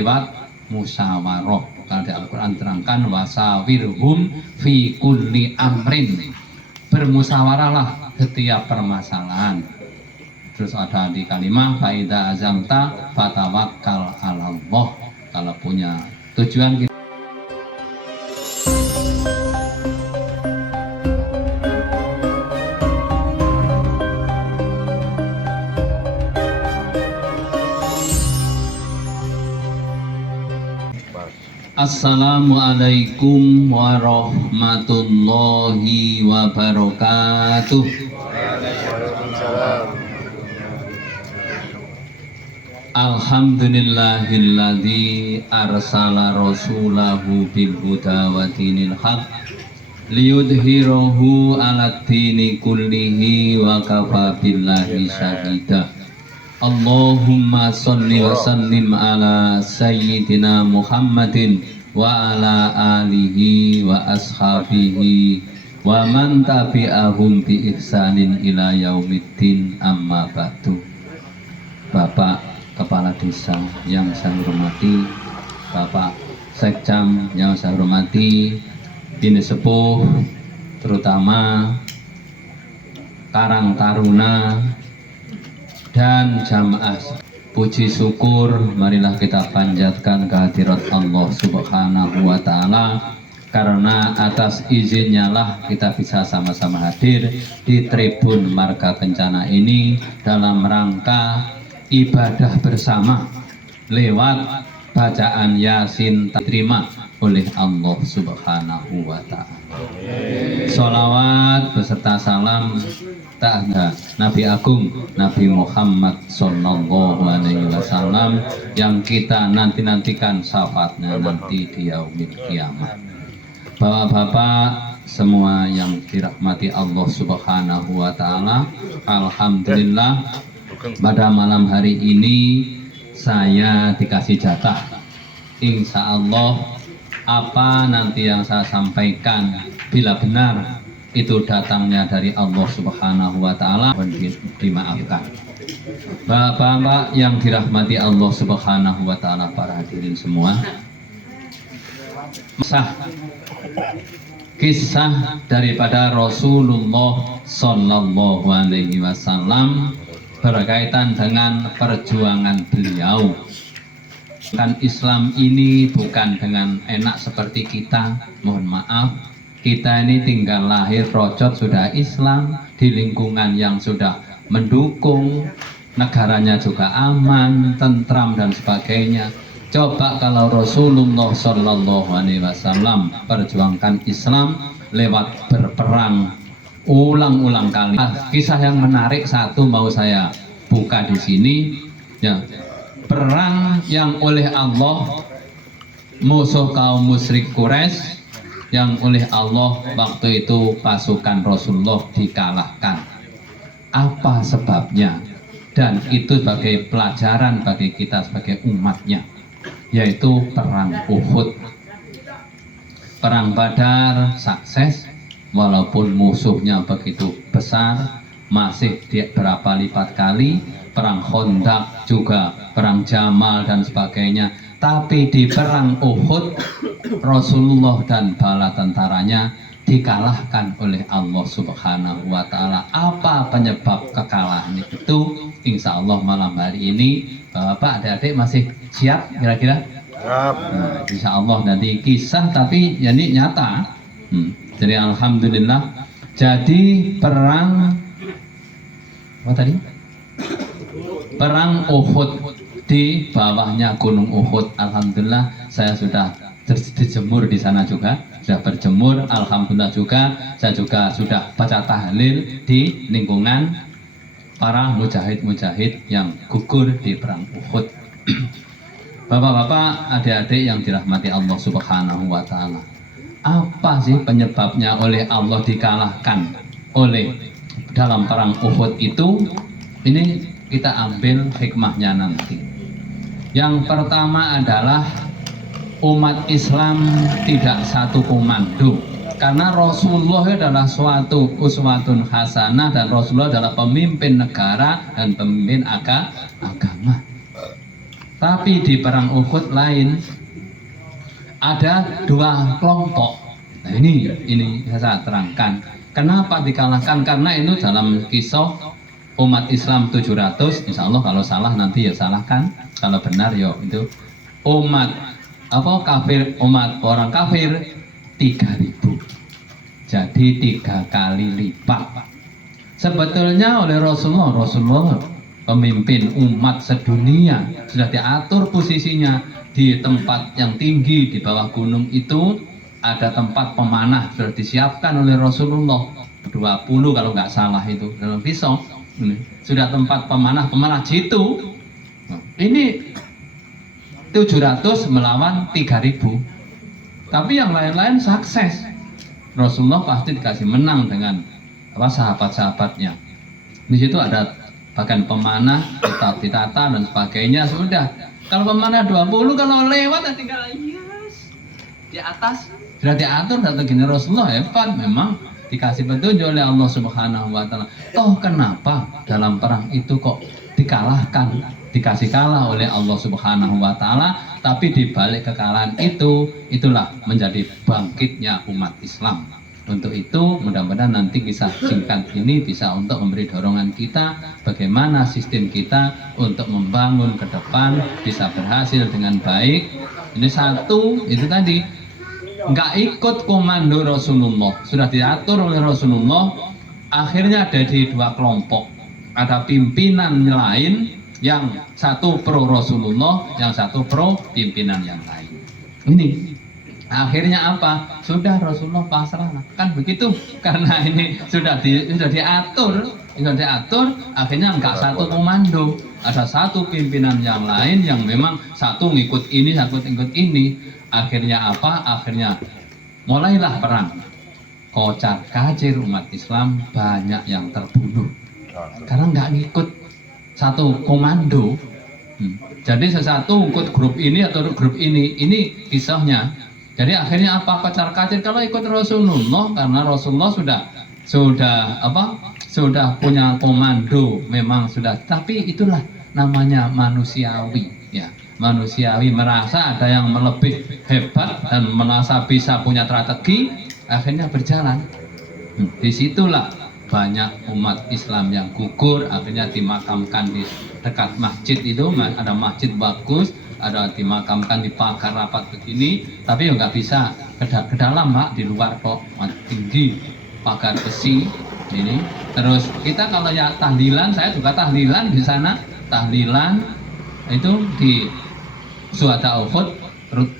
lewat musyawarah. Kalau di Al-Quran terangkan wasawirhum fi kulli amrin, bermusyawarahlah setiap permasalahan. Terus ada di kalimah faida azamta fatawakkal 'alallah. Kalau punya tujuan kita. Assalamualaikum warahmatullahi wabarakatuh. Alhamdulillahilladzi arsala rasulahu bil huda wa dinil haq liyudhhirahu 'alad dini kullihi wa kafa billahi syahida. Allahumma sholli wa sallim ala sayyidina Muhammadin wa ala alihi wa ashabihi wa man tabi'ahum bi ihsanin ila yaumiddin, amma ba'du. Bapak Kepala Desa yang saya hormati, Bapak Sekcam yang saya hormati, Bini Sepuh, terutama Karang Taruna dan jamaah, puji syukur marilah kita panjatkan kehadirat Allah Subhanahu wa Ta'ala, karena atas izinnya lah kita bisa sama-sama hadir di Tribun Marga Kencana ini dalam rangka ibadah bersama lewat bacaan Yasin diterima oleh Allah Subhanahu wa Ta'ala. Sholawat beserta salam tak ada Nabi Agung Nabi Muhammad Sallallahu Alaihi Wasallam yang kita nantikan syafaatnya nanti di yaumil kiamat. Bapak-bapak semua yang dirahmati Allah Subhanahu wa Ta'ala, alhamdulillah pada malam hari ini saya dikasih jatah. Insya Allah apa nanti yang saya sampaikan bila benar itu datangnya dari Allah Subhanahu wa Ta'ala, dimaafkan. Bapak-bapak yang dirahmati Allah Subhanahu wa Ta'ala, para hadirin semua, kisah daripada Rasulullah Sallallahu Alaihi Wasallam berkaitan dengan perjuangan beliau. Kan Islam ini bukan dengan enak seperti kita, mohon maaf. Kita ini tinggal lahir rojot sudah Islam, di lingkungan yang sudah mendukung, negaranya juga aman, tentram dan sebagainya. Coba kalau Rasulullah Shallallahu Alaihi Wasallam perjuangkan Islam lewat berperang ulang-ulang kali. Kisah yang menarik satu mau saya buka di sini, ya, perang yang oleh Allah musuh kaum musyrik Quraisy, yang oleh Allah waktu itu pasukan Rasulullah dikalahkan. Apa sebabnya? Dan itu sebagai pelajaran bagi kita sebagai umatnya, yaitu perang Uhud. Perang Badar sukses, walaupun musuhnya begitu besar, masih berapa lipat kali. Perang Khandaq juga, perang Jamal dan sebagainya. Tapi di perang Uhud, Rasulullah dan bala tentaranya dikalahkan oleh Allah Subhanahu wa Ta'ala. Apa penyebab kekalahan itu? Insya Allah malam hari ini Bapak adik-adik masih siap kira-kira? Nah, insya Allah nanti kisah tapi ya ini nyata. Jadi alhamdulillah. Jadi perang apa tadi? Perang Uhud, di bawahnya Gunung Uhud. Alhamdulillah saya sudah berjemur di sana juga, sudah berjemur. Alhamdulillah juga saya juga sudah baca tahlil di lingkungan para mujahid-mujahid yang gugur di perang Uhud. Bapak-bapak, adik-adik yang dirahmati Allah Subhanahu wa Ta'ala, apa sih penyebabnya oleh Allah dikalahkan oleh dalam perang Uhud itu? Ini kita ambil hikmahnya nanti. Yang pertama adalah umat Islam tidak satu komando, karena Rasulullah adalah suatu uswatun hasanah, dan Rasulullah adalah pemimpin negara dan pemimpin agama. Tapi di perang Uhud lain ada dua kelompok. Nah ini saya terangkan. Kenapa dikalahkan? Karena itu dalam kisah umat Islam 700. Insya Allah kalau salah nanti ya salahkan. Kalau benar ya itu umat kafir, umat orang kafir 3.000. Jadi 3 kali lipat. Sebetulnya oleh Rasulullah pemimpin umat sedunia sudah diatur posisinya di tempat yang tinggi di bawah gunung itu ada tempat pemanah sudah disiapkan oleh Rasulullah 20 kalau nggak salah itu dalam kisah sudah tempat pemanah jitu. Ini 700 melawan 3.000, tapi yang lain-lain sukses. Rasulullah pasti dikasih menang dengan sahabat-sahabatnya. Di situ ada bahkan pemanah ditata dan sebagainya. Sudah kalau pemanah 20 kalau lewat tinggal di atas sudah diatur. Satu gini Rasulullah hebat, memang dikasih petunjuk oleh Allah Subhanahu wa Ta'ala. Toh kenapa dalam perang itu kok dikalahkan, dikasih kalah oleh Allah Subhanahu wa Ta'ala? Tapi di balik kekalahan itulah menjadi bangkitnya umat Islam. Untuk itu mudah-mudahan nanti kisah singkat ini bisa untuk memberi dorongan kita bagaimana sistem kita untuk membangun ke depan bisa berhasil dengan baik. Ini satu, itu tadi nggak ikut komando Rasulullah, sudah diatur oleh Rasulullah. Akhirnya ada di dua kelompok, ada pimpinan lain yang satu pro Rasulullah, yang satu pro pimpinan yang lain. Ini akhirnya apa? Sudah Rasulullah pasrah, kan begitu? Karena ini sudah diatur, akhirnya enggak satu komando, ada satu pimpinan yang lain yang memang satu ngikut ini, satu ngikut ini. Akhirnya apa? Akhirnya mulailah perang. Kocar kacir umat Islam banyak yang terbunuh karena nggak ngikut satu komando. Jadi sesatu ikut grup ini atau grup ini kisahnya. Jadi akhirnya apa? Kocar kacir. Kalau ikut Rasulullah, karena Rasulullah sudah punya komando, memang sudah. Tapi itulah namanya manusiawi, ya. Manusiawi, merasa ada yang lebih hebat dan merasa bisa punya strategi, akhirnya berjalan. Disitulah banyak umat Islam yang gugur, akhirnya dimakamkan di dekat masjid itu. Ada masjid bagus, ada dimakamkan di pagar rapat begini, tapi nggak bisa ke dalam, Pak, di luar kok, tinggi pagar besi ini. Terus kita kalau ya tahlilan, saya juga tahlilan di sana, tahlilan itu di Syuhada Uhud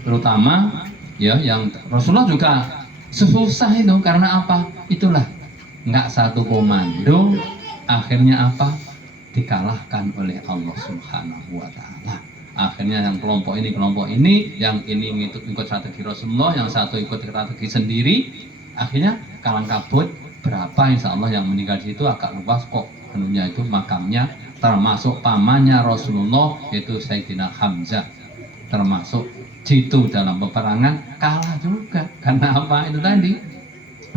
terutama, ya, yang Rasulullah juga susah itu. Karena apa? Itulah nggak satu komando, akhirnya apa? Dikalahkan oleh Allah Subhanahu wa Ta'ala. Akhirnya yang kelompok ini, yang ini ikut strategi Rasulullah, yang satu ikut strategi sendiri, akhirnya kalang kabut. Berapa insya Allah yang meninggal di situ agak luas kok anunya itu makamnya, termasuk pamannya Rasulullah yaitu Sayyidina Hamzah, termasuk jitu dalam peperangan, kalah juga. Karena apa? Itu tadi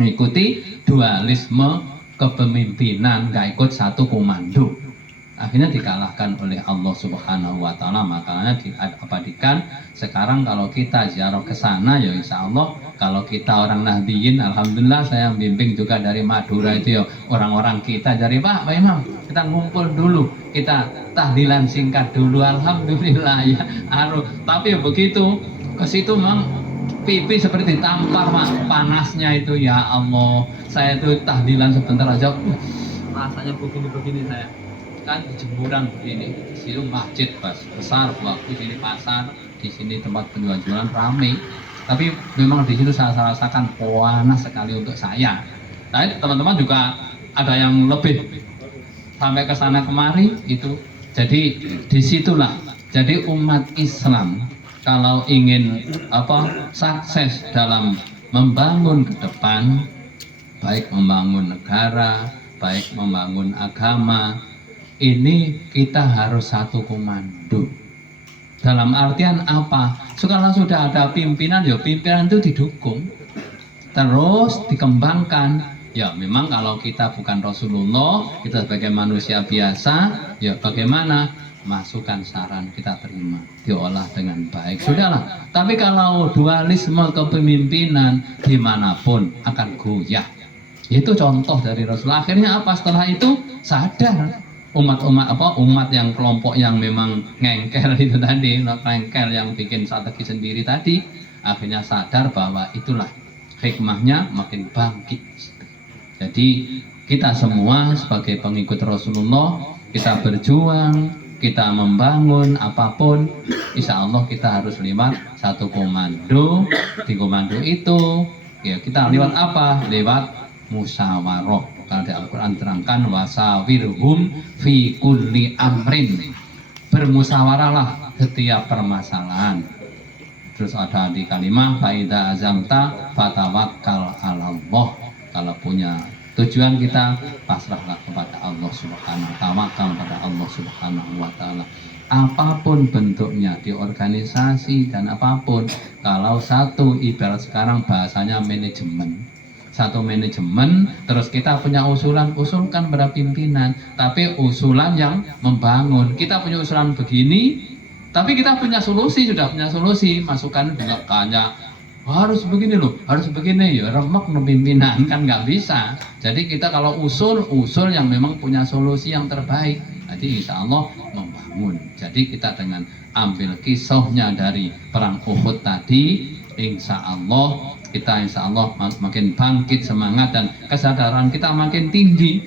mengikuti dualisme kepemimpinan, nggak ikut satu komando, akhirnya dikalahkan oleh Allah Subhanahu wa Ta'ala. Makanya diabadikan sekarang kalau kita ziarah ke sana, ya insya Allah. Kalau kita orang Nahdiyin, alhamdulillah saya bimbing juga dari Madura itu, ya orang-orang kita dari Pak Imam, kita ngumpul dulu, kita tahlilan singkat dulu, alhamdulillah ya. Tapi begitu ke situ memang pipi seperti tampar, Mas, panasnya itu, ya Allah. Saya itu tahlilan sebentar aja rasanya begini saya kan di jemuran begini. Di situ masjid besar, waktu di sini pasar, di sini tempat penjualan rame. Tapi memang di situ saya rasakan panas sekali untuk saya. Tapi teman-teman juga ada yang lebih sampai ke sana kemari itu. Jadi disitulah. Jadi umat Islam kalau ingin sukses dalam membangun ke depan, baik membangun negara, baik membangun agama, ini kita harus satu komando. Dalam artian apa? Kalau sudah ada pimpinan, ya pimpinan itu didukung, terus dikembangkan. Ya memang kalau kita bukan Rasulullah, kita sebagai manusia biasa, ya bagaimana? masukan saran kita terima, diolah dengan baik, sudahlah. Tapi kalau dualisme kepemimpinan dimanapun akan goyah. Itu contoh dari Rasul. Akhirnya apa? Setelah itu sadar umat yang kelompok yang memang ngengkel itu tadi, ngengkel yang bikin strategi sendiri tadi, akhirnya sadar bahwa itulah hikmahnya, makin bangkit. Jadi kita semua sebagai pengikut Rasulullah, kita berjuang, kita membangun apapun, insya Allah kita harus lewat satu komando. Di komando itu ya kita lewat apa? Lewat musyawarah. Kalau di Al-Quran terangkan wasawirhum fi kulli amrin, bermusyawarahlah setiap permasalahan. Terus ada di kalimah faida azamta fatawakkal 'alallah. Kalau punya tujuan kita pasrahlah kepada Allah Subhanahu wa ta'ala, tawakal pada Allah Subhanahu wa ta'ala. Apapun bentuknya di organisasi dan apapun, kalau satu ibarat sekarang bahasanya manajemen. Satu manajemen, terus kita punya usulkan pada pimpinan, tapi usulan yang membangun. Kita punya usulan begini, tapi kita punya solusi, sudah punya solusi, masukan juga banyak. Harus begini loh, harus begini ya, remek no pimpinan kan nggak bisa. Jadi kita kalau usul yang memang punya solusi yang terbaik, jadi insya Allah membangun. Jadi kita dengan ambil kisahnya dari perang Uhud tadi, insya Allah kita makin bangkit semangat dan kesadaran kita makin tinggi,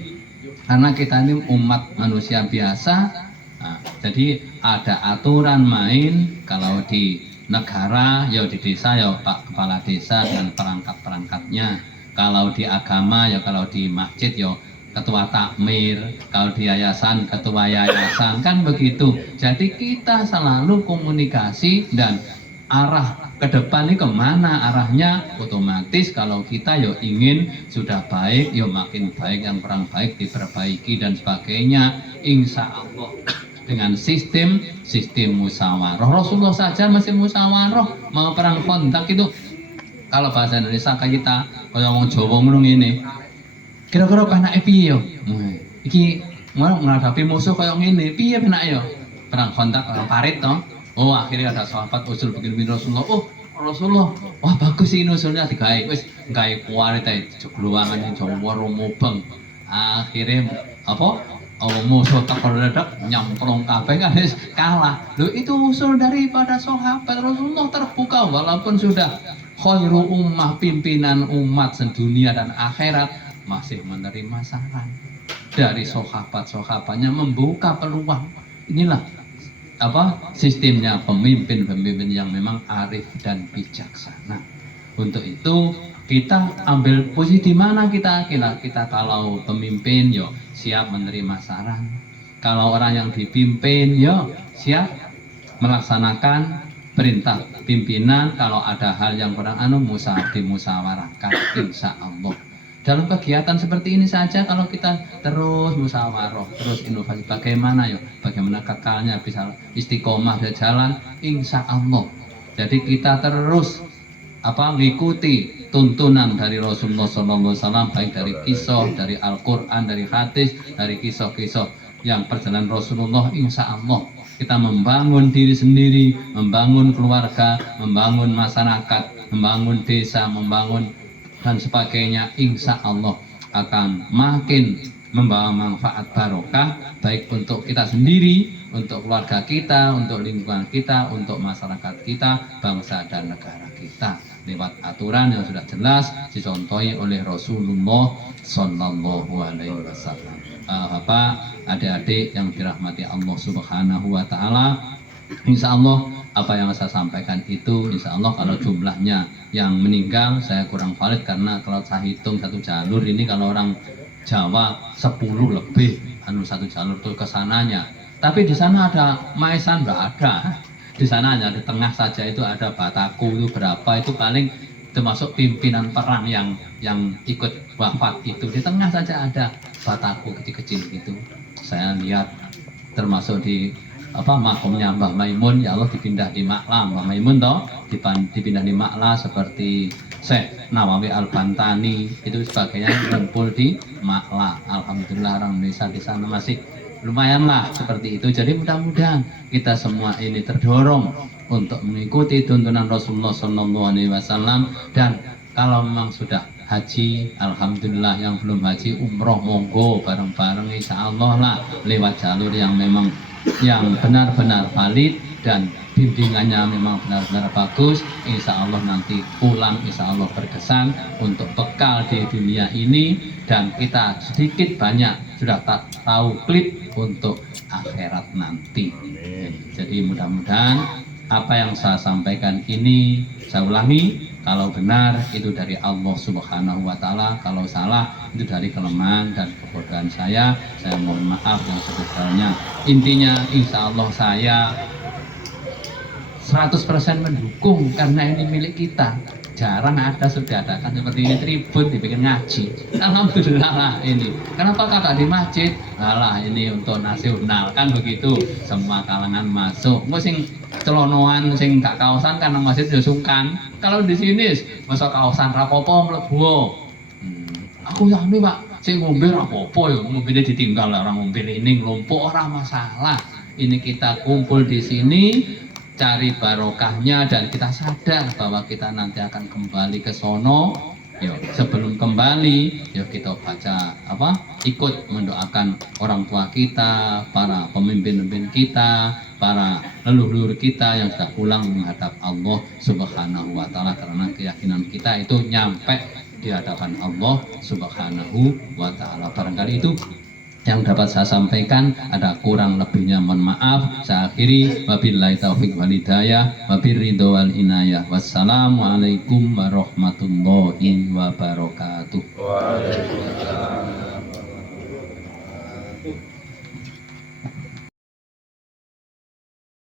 karena kita ini umat manusia biasa. Nah, jadi ada aturan main. Kalau di negara ya di desa ya Pak Kepala Desa dan perangkat-perangkatnya. Kalau di agama ya, kalau di masjid ya ketua takmir, kalau di yayasan ketua yayasan, kan begitu. Jadi kita selalu komunikasi dan arah ke depan ini kemana arahnya, otomatis kalau kita ya ingin sudah baik ya makin baik, yang kurang baik diperbaiki dan sebagainya, insya Allah dengan sistem musyawarah. Rasulullah saja masih musyawarah, mau perang kontak itu kalau bahasa Indonesia kayak kita kalau ngomong Jawa ngono ngene, kira-kira penake piye yo iki mau menghadapi musuh kayak ngene piye penake yo, perang kontak orang parit toh. Oh, akhirnya ada sahabat usul begini Rasulullah. Oh, Rasulullah, wah bagus sih usulnya digawe. Wis gawe kuarite jogluwangan yang Jawa romobeng. Akhirnya apa? Musuh tak dadak nyamplung kabeh kan kalah. Loh, itu usul daripada sahabat. Rasulullah terbuka walaupun sudah khairu ummah, pimpinan umat sedunia dan akhirat, masih menerima saran dari sahabat-sahabatnya, membuka peluang. Inilah sistemnya pemimpin yang memang arif dan bijaksana. Untuk itu kita ambil posisi di mana kita kalau pemimpin yo siap menerima saran. Kalau orang yang dipimpin yo siap melaksanakan perintah pimpinan. Kalau ada hal yang kurang dimusyawarahkan, insya Allah. Dalam kegiatan seperti ini saja kalau kita terus musyawarah, terus inovasi, bagaimana kekalnya bisa istiqomah dan jalan, insya Allah. Jadi kita terus mengikuti tuntunan dari Rasulullah SAW, baik dari kisah, dari Al-Quran, dari hadis, dari kisah-kisah yang perjalanan Rasulullah, insya Allah kita membangun diri sendiri, membangun keluarga, membangun masyarakat, membangun desa, membangun dan sebagainya, insya Allah akan makin membawa manfaat barokah, baik untuk kita sendiri, untuk keluarga kita, untuk lingkungan kita, untuk masyarakat kita, bangsa dan negara kita, lewat aturan yang sudah jelas dicontohi oleh Rasulullah Sallallahu Alaihi Wasallam. Bapak, adik-adik yang dirahmati Allah Subhanahu Wa Taala, insya Allah apa yang saya sampaikan itu, insya Allah kalau jumlahnya yang meninggal saya kurang valid, karena kalau saya hitung satu jalur ini kalau orang Jawa 10 lebih satu jalur itu kesananya. Tapi di sana ada Maesan, nggak ada. Di sana hanya di tengah saja itu ada Bataku, itu berapa, itu paling termasuk pimpinan perang yang ikut wafat itu. Di tengah saja ada Bataku kecil-kecil gitu. Saya lihat termasuk di makomnya Mbah Maimun, ya Allah dipindah di Makla, Mbah Maimun toh dipindah di Makla, seperti Syekh Nawawi Al-Bantani itu sebagainya kumpul di Makla. Alhamdulillah orang Indonesia di sana masih lumayanlah seperti itu. Jadi mudah-mudahan kita semua ini terdorong untuk mengikuti tuntunan Rasulullah SAW. Dan kalau memang sudah haji, alhamdulillah. Yang belum haji, umroh, monggo bareng-bareng insya Allah lah, lewat jalur yang memang yang benar-benar valid dan bimbingannya memang benar-benar bagus. Insya Allah nanti pulang, insya Allah berkesan untuk bekal di dunia ini, dan kita sedikit banyak sudah tak tahu klip untuk akhirat nanti. Jadi mudah-mudahan apa yang saya sampaikan ini, saya ulangi, kalau benar itu dari Allah Subhanahu wa Ta'ala, kalau salah itu dari kelemahan dan kebodohan saya mohon maaf yang sebesar-besarnya. Intinya insya Allah saya 100% mendukung, karena ini milik kita. Jarang ada sudah ada kan seperti ini, tribun dibikin ngaji. Alhamdulillah lah ini. Kenapa kakak di masjid? Alah ini untuk nasional kan begitu. Semua kalangan masuk. Mau sing celonoan, sing gak kaosan karena masjid ya sungkan. Kalau di sini masa kaosan rapopo mlebu. Aku ya ini Pak, sing ngombe rapopo ya, ngombe ditinggal orang ngombe ini ngelompok orang masalah. Ini kita kumpul di sini cari barokahnya, dan kita sadar bahwa kita nanti akan kembali ke sono. Yuk, sebelum kembali, yuk kita baca ikut mendoakan orang tua kita, para pemimpin-pemimpin kita, para leluhur kita yang sudah pulang menghadap Allah Subhanahu wa Ta'ala, karena keyakinan kita itu nyampe di hadapan Allah Subhanahu wa Ta'ala. Barangkali itu yang dapat saya sampaikan, ada kurang lebihnya mohon maaf. Saya akhiri, wabillahi taufiq wal hidayah, wabirridho wal inayah. Wassalamualaikum warahmatullahi wabarakatuh. Waalaikumsalam.